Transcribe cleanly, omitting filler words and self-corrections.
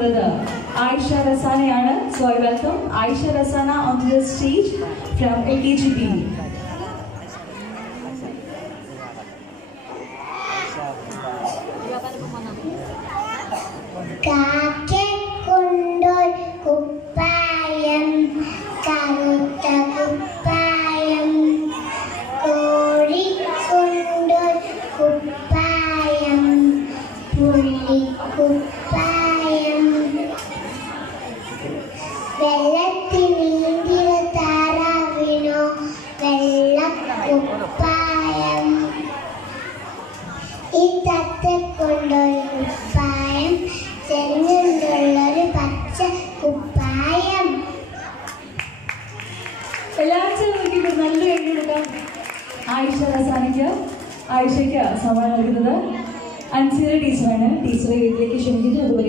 നൽകുന്നത് ആയിഷ റസാനയാണ്. So I welcome Ayisha Rasana on the stage from LKGP. കാക്കെ കൊണ്ടോയി കുപ്പായം കറുത്ത കുപ്പായം, കോഴി കൊണ്ടോയി കുപ്പായം പുള്ളിക്കുപ്പായം, വെള്ളത്തിൽ നീന്തിയ താറാവിനോ വെള്ളക്കുപ്പായം, ഈ തത്തെ കൊണ്ടൊരു കുപ്പായം ചെറിഞ്ഞുള്ളൊരു പച്ച കുപ്പായം. എല്ലാവരും നല്ല കൈയ്യെടുക്കാം. ആയിഷ റസാനയ്ക്ക് ആയിഷയ്ക്ക് സമ്മാനം നൽകുന്നത് അൻസിറ ടീച്ചറാണ്. ടീച്ചറെ വീട്ടിലേക്ക് ക്ഷണിക്കുന്നു. അതുപോലെ